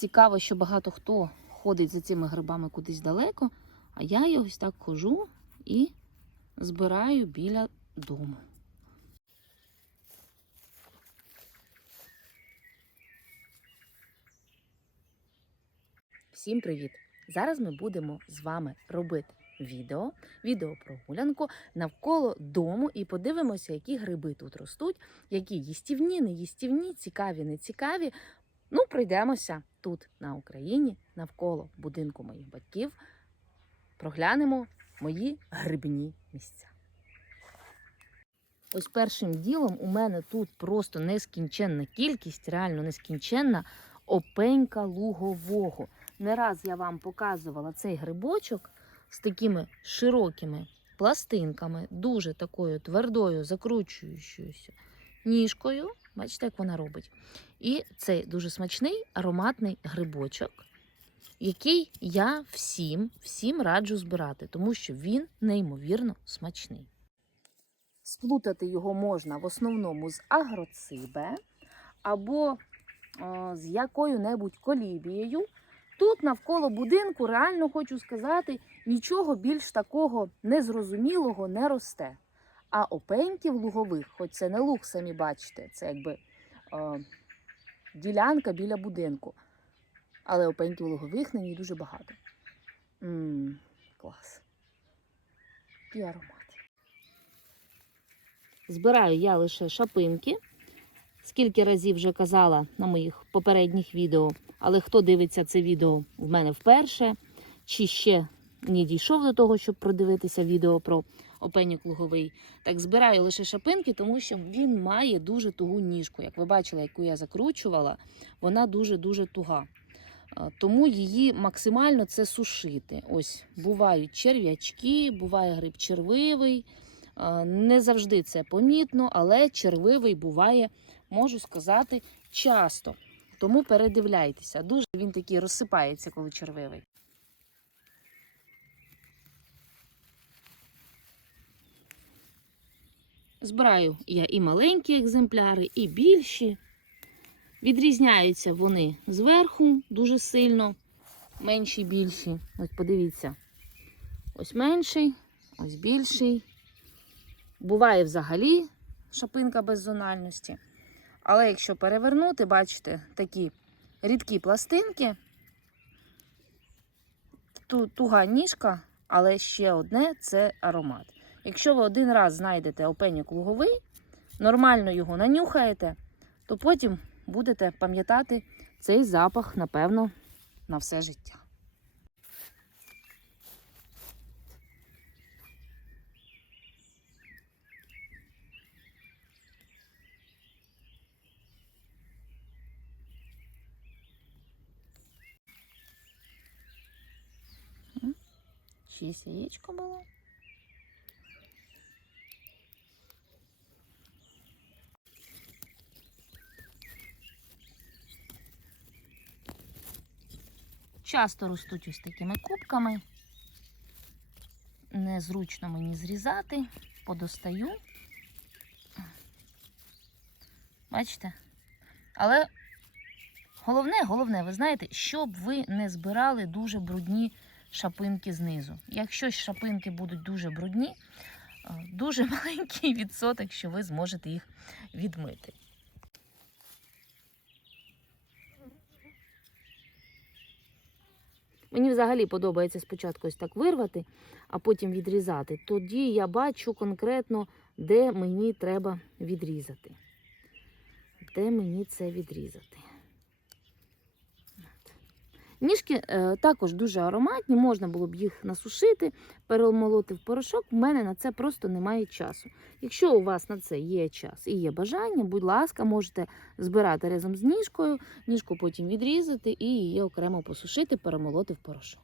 Цікаво, що багато хто ходить за цими грибами кудись далеко, а я його ось так хожу і збираю біля дому. Всім привіт! Зараз ми будемо з вами робити відео, відеопрогулянку навколо дому і подивимося, які гриби тут ростуть, які їстівні, неїстівні, цікаві, не цікаві. Ну, пройдемося тут, на Україні, навколо будинку моїх батьків. Проглянемо мої грибні місця. Ось першим ділом у мене тут просто нескінченна кількість, реально нескінченна опенька лугового. Не раз я вам показувала цей грибочок з такими широкими пластинками, дуже такою твердою, закручуючоюся ніжкою. Бачите, як вона робить. І цей дуже смачний ароматний грибочок, який я всім, всім раджу збирати, тому що він неймовірно смачний. Сплутати його можна в основному з агроцибе або о, з якою-небудь колібією. Тут навколо будинку, реально хочу сказати, нічого більш такого незрозумілого не росте. А опеньків лугових, хоч це не луг, самі бачите, це якби е, ділянка біля будинку. Але опеньків лугових на ній дуже багато. Ммм, клас. Який аромат. Збираю я лише шапинки. Скільки разів вже казала на моїх попередніх відео, але хто дивиться це відео в мене вперше, чи ще не дійшов до того, щоб продивитися відео про опенік луговий, так збираю лише шапинки, тому що він має дуже тугу ніжку. Як ви бачили, яку я закручувала, вона дуже-дуже туга. Тому її максимально це сушити. Ось бувають черв'ячки, буває гриб червивий. Не завжди це помітно, але червивий буває, можу сказати, часто. Тому передивляйтеся. Дуже він такий розсипається, коли червивий. Збираю я і маленькі екземпляри, і більші. Відрізняються вони зверху дуже сильно, менші, більші. Ось подивіться. Ось менший, ось більший. Буває взагалі шапинка без зональності. Але якщо перевернути, бачите, такі рідкі пластинки, туга ніжка, але ще одне це аромат. Якщо ви один раз знайдете опеньок луговий, нормально його нанюхаєте, то потім будете пам'ятати цей запах, напевно, на все життя. Чиєсь яєчко було. Часто ростуть ось такими кубками. Незручно мені зрізати, подостаю. Бачите? Але головне, головне, ви знаєте, щоб ви не збирали дуже брудні шапинки знизу. Якщо шапинки будуть дуже брудні, е, дуже маленький відсоток, що ви зможете їх відмити. Мені взагалі подобається спочатку ось так вирвати, а потім відрізати. Тоді я бачу конкретно, де мені треба відрізати. Де мені це відрізати. Ніжки е, також дуже ароматні, можна було б їх насушити, перемолоти в порошок. У мене на це просто немає часу. Якщо у вас на це є час і є бажання, будь ласка, можете збирати разом з ніжкою, ніжку потім відрізати і її окремо посушити, перемолоти в порошок.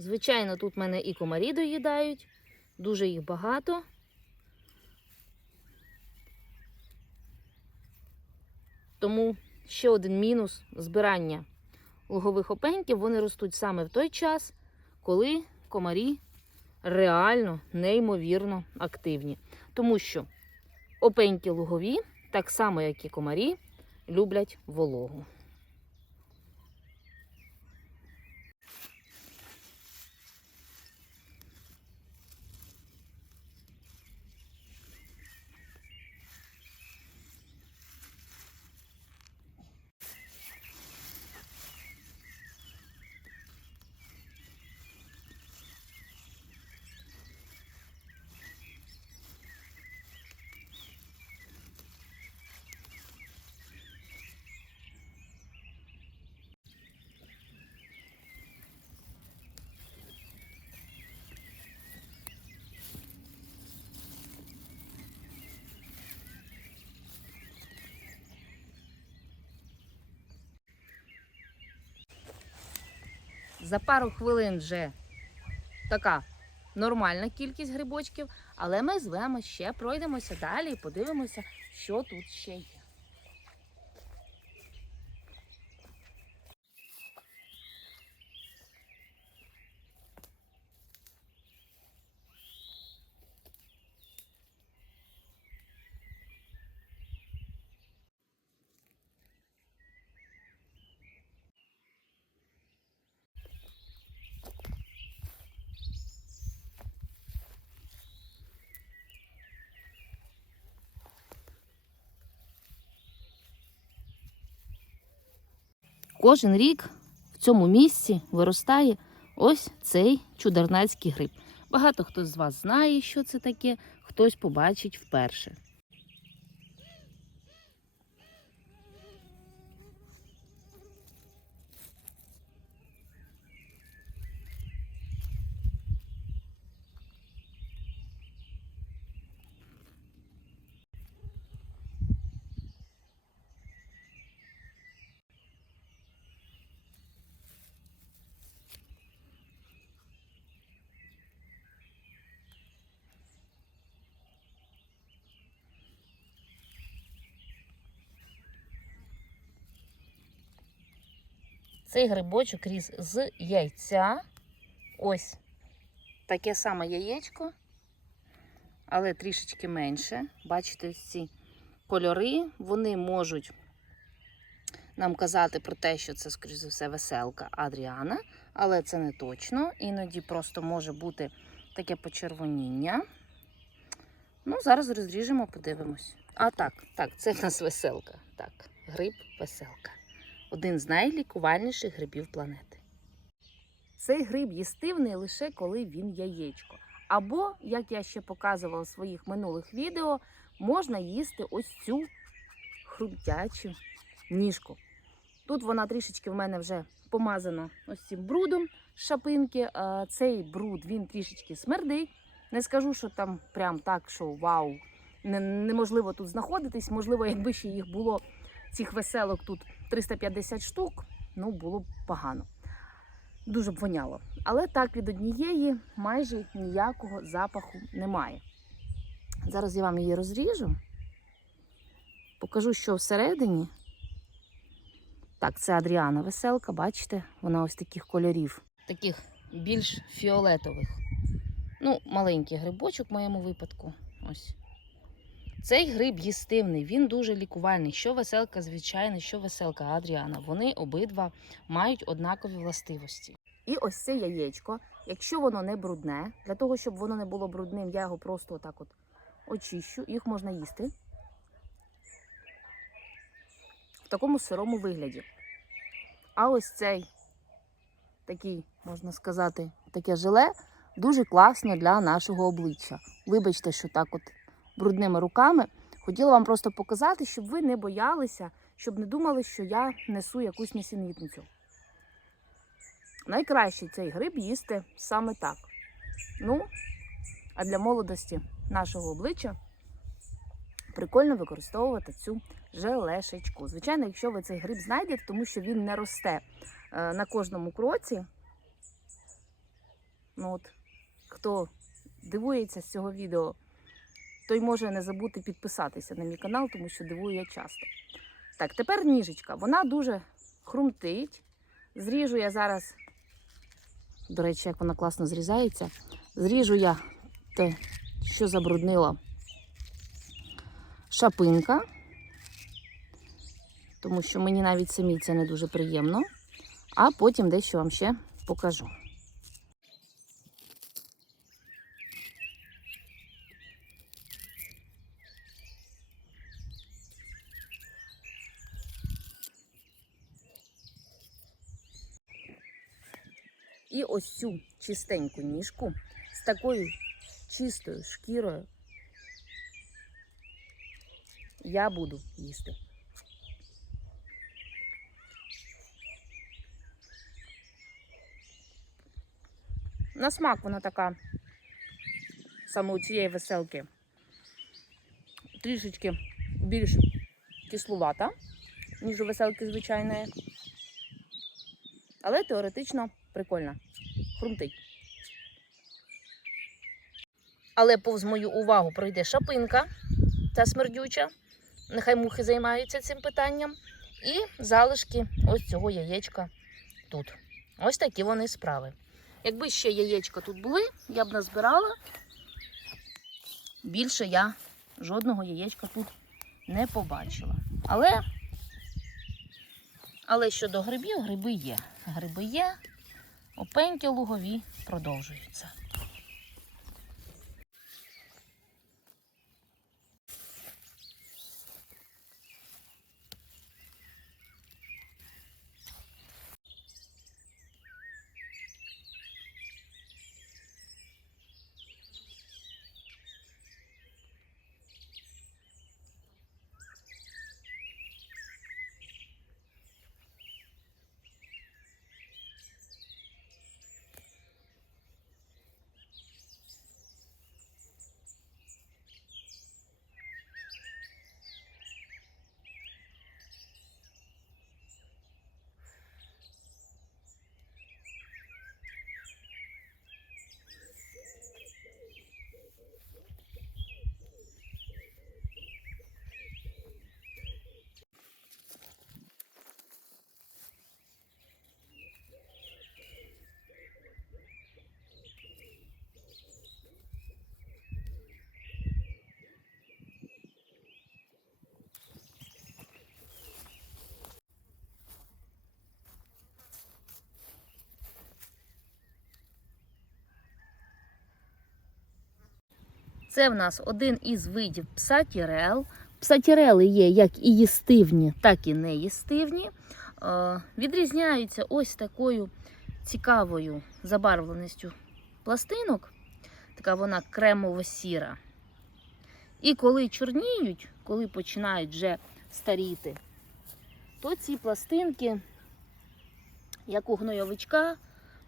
Звичайно, тут мене і комарі доїдають, дуже їх багато. Тому ще один мінус збирання лугових опеньків. Вони ростуть саме в той час, коли комарі реально неймовірно активні. Тому що опеньки лугові, так само як і комарі, люблять вологу. За пару хвилин вже така нормальна кількість грибочків, але ми з вами ще пройдемося далі і подивимося, що тут ще є. Кожен рік в цьому місці виростає ось цей чудернацький гриб. Багато хто з вас знає, що це таке, хтось побачить вперше. Цей грибочок ріс з яйця. Ось таке саме яєчко, але трішечки менше. Бачите, ці кольори, вони можуть нам казати про те, що це, скоріш за все, веселка Адріана, але це не точно. Іноді просто може бути таке почервоніння. Ну, зараз розріжемо, подивимось. А так, так, це в нас веселка. Так, гриб веселка один з найлікувальніших грибів планети. Цей гриб їстивний лише коли він яєчко. Або, як я ще показувала в своїх минулих відео, можна їсти ось цю хрумтячу ніжку. Тут вона трішечки в мене вже помазана ось цим брудом з шапинки. Цей бруд він трішечки смердить. Не скажу, що там прям так, що вау, неможливо тут знаходитись. Можливо, якби ще їх було цих веселок тут 350 штук, ну було б погано. Дуже б воняло. Але так від однієї майже ніякого запаху немає. Зараз я вам її розріжу. Покажу, що всередині. Так, це Адріана веселка, бачите, вона ось таких кольорів, таких більш фіолетових. Ну, маленький грибочок в моєму випадку. Ось. Цей гриб їстивний, він дуже лікувальний. Що веселка звичайна, що веселка Адріана. Вони обидва мають однакові властивості. І ось це яєчко, якщо воно не брудне, для того, щоб воно не було брудним, я його просто отак от очищу, їх можна їсти в такому сирому вигляді. А ось цей такий, можна сказати, таке желе дуже класно для нашого обличчя. Вибачте, що так от брудними руками. Хотіла вам просто показати, щоб ви не боялися, щоб не думали, що я несу якусь несенітницю. Найкраще цей гриб їсти саме так. Ну, а для молодості нашого обличчя прикольно використовувати цю желешечку. Звичайно, якщо ви цей гриб знайдете, тому що він не росте е, на кожному кроці. Ну от, хто дивується з цього відео, той може не забути підписатися на мій канал, тому що дивую я часто. Так, тепер ніжечка. Вона дуже хрумтить. Зріжу я зараз, до речі, як вона класно зрізається. Зріжу я те, що забруднила шапинка, тому що мені навіть самі це не дуже приємно. А потім дещо вам ще покажу. І ось цю чистеньку ніжку з такою чистою шкірою я буду їсти. На смак вона така, саме у цієї веселки, трішечки більш кислувата, ніж у веселки звичайної. Але теоретично прикольна. Хрумтить. Але повз мою увагу пройде шапинка та смердюча. Нехай мухи займаються цим питанням. І залишки ось цього яєчка тут. Ось такі вони справи. Якби ще яєчка тут були, я б назбирала. Більше я жодного яєчка тут не побачила. Але, але щодо грибів, гриби є. Гриби є, опеньки лугові продовжуються. Це в нас один із видів псатірел. Псатірели є як і їстивні, так і неїстивні. Е, Відрізняються ось такою цікавою забарвленістю пластинок. Така вона кремово-сіра. І коли чорніють, коли починають вже старіти, то ці пластинки, як у гнойовичка,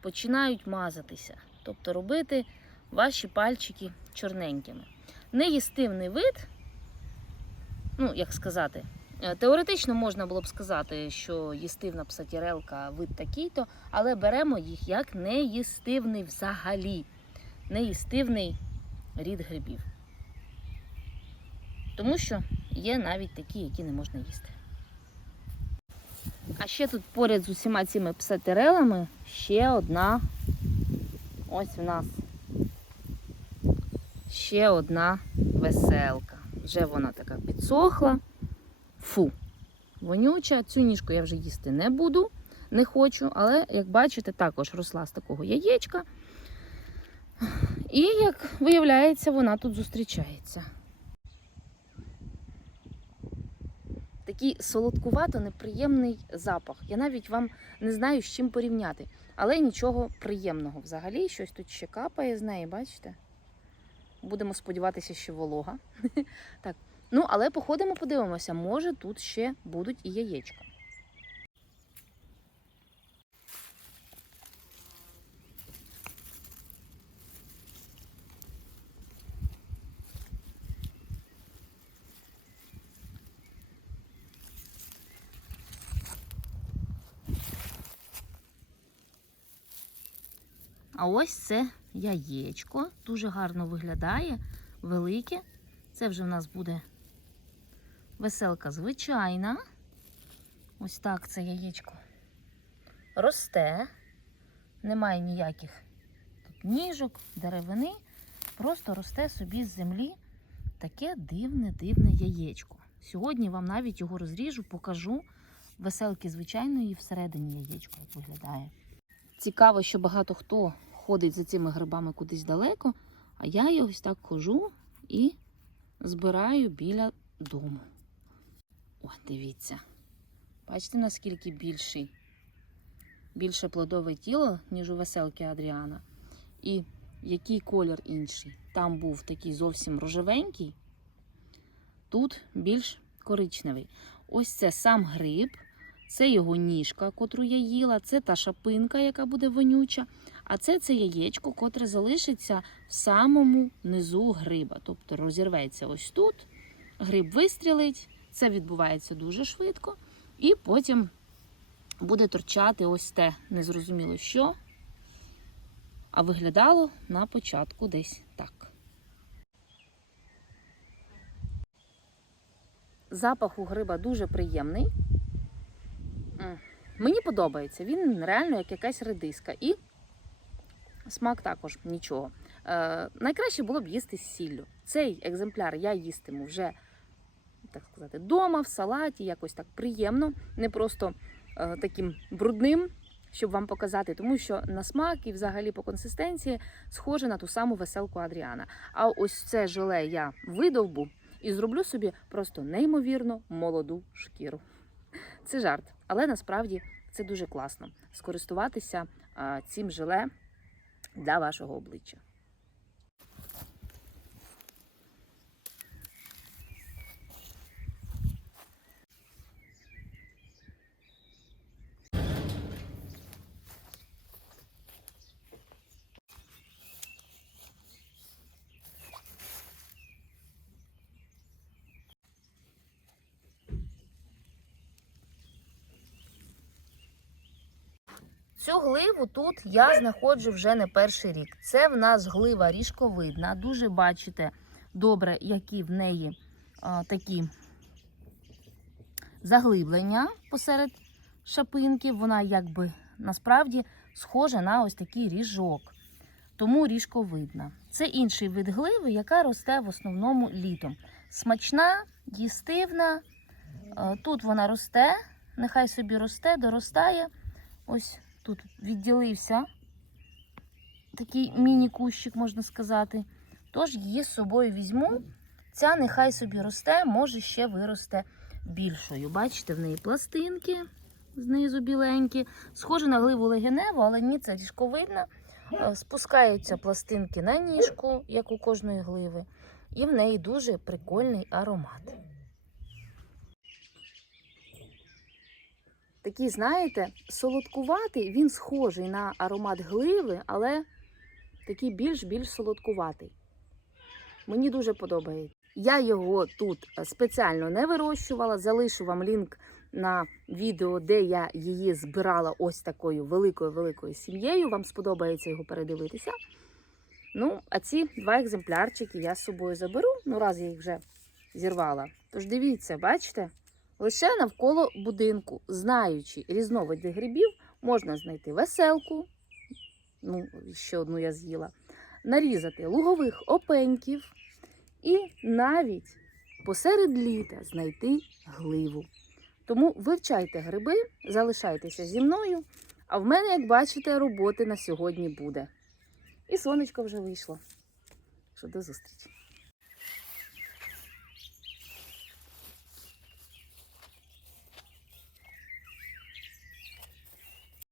починають мазатися. Тобто робити ваші пальчики чорненькими. Неїстивний вид, ну, як сказати, е, теоретично можна було б сказати, що їстивна псатірелка вид такий-то, але беремо їх як неїстивний взагалі, неїстивний рід грибів. Тому що є навіть такі, які не можна їсти. А ще тут поряд з усіма цими псатирелами ще одна. Ось в нас ще одна веселка. Вже вона така підсохла. Фу. Вонюча. Цю ніжку я вже їсти не буду, не хочу, але, як бачите, також росла з такого яєчка. І, як виявляється, вона тут зустрічається. Такий солодкувато неприємний запах. Я навіть вам не знаю, з чим порівняти. Але нічого приємного взагалі. Щось тут ще капає з неї, бачите? Будемо сподіватися, що волога. так. Ну, але походимо, подивимося, може тут ще будуть і яєчка. А ось це яєчко. Дуже гарно виглядає, велике. Це вже в нас буде веселка звичайна. Ось так це яєчко росте. Немає ніяких тут ніжок, деревини. Просто росте собі з землі таке дивне, дивне яєчко. Сьогодні вам навіть його розріжу, покажу веселки звичайної всередині яєчко як виглядає. Цікаво, що багато хто ходить за цими грибами кудись далеко, а я його ось так хожу і збираю біля дому. О, дивіться. Бачите, наскільки більший? Більше плодове тіло, ніж у веселки Адріана. І який колір інший. Там був такий зовсім рожевенький, тут більш коричневий. Ось це сам гриб, це його ніжка, котру я їла, це та шапинка, яка буде вонюча. А це це яєчко, котре залишиться в самому низу гриба. Тобто розірветься ось тут, гриб вистрілить, це відбувається дуже швидко, і потім буде торчати ось те незрозуміло що. А виглядало на початку десь так. Запах у гриба дуже приємний. Мені подобається. Він реально як якась редиска. І смак також нічого. Е, найкраще було б їсти з сіллю. Цей екземпляр я їстиму вже, так сказати, вдома, в салаті, якось так приємно, не просто е, таким брудним, щоб вам показати, тому що на смак і взагалі по консистенції схоже на ту саму веселку Адріана. А ось це желе я видовбу і зроблю собі просто неймовірно молоду шкіру. Це жарт, але насправді це дуже класно скористуватися а, цим желе для вашого обличчя. Цю гливу тут я знаходжу вже не перший рік. Це в нас глива ріжковидна. Дуже бачите добре, які в неї а, такі заглиблення посеред шапинки. Вона якби насправді схожа на ось такий ріжок. Тому ріжковидна. Це інший вид гливи, яка росте в основному літом. Смачна, їстивна. Тут вона росте, нехай собі росте, доростає. Ось тут відділився такий міні-кущик, можна сказати. Тож її з собою візьму. Ця нехай собі росте, може ще виросте більшою. Бачите, в неї пластинки знизу біленькі. Схоже на гливу легеневу, але ні, це ріжковидна. Е, Спускаються пластинки на ніжку, як у кожної гливи, і в неї дуже прикольний аромат. Такий, знаєте, солодкуватий, він схожий на аромат гливи, але такий більш-більш солодкуватий. Мені дуже подобається. Я його тут е, спеціально не вирощувала. Залишу вам лінк на відео, де я її збирала ось такою великою-великою сім'єю. Вам сподобається його передивитися. Ну, а ці два екземплярчики я з собою заберу. Ну, раз я їх вже зірвала. Тож дивіться, бачите? Лише навколо будинку, знаючи різновиди грибів, можна знайти веселку, ну, ще одну я з'їла, нарізати лугових опеньків і навіть посеред літа знайти гливу. Тому вивчайте гриби, залишайтеся зі мною. А в мене, як бачите, роботи на сьогодні буде. І сонечко вже вийшло. Що до зустрічі!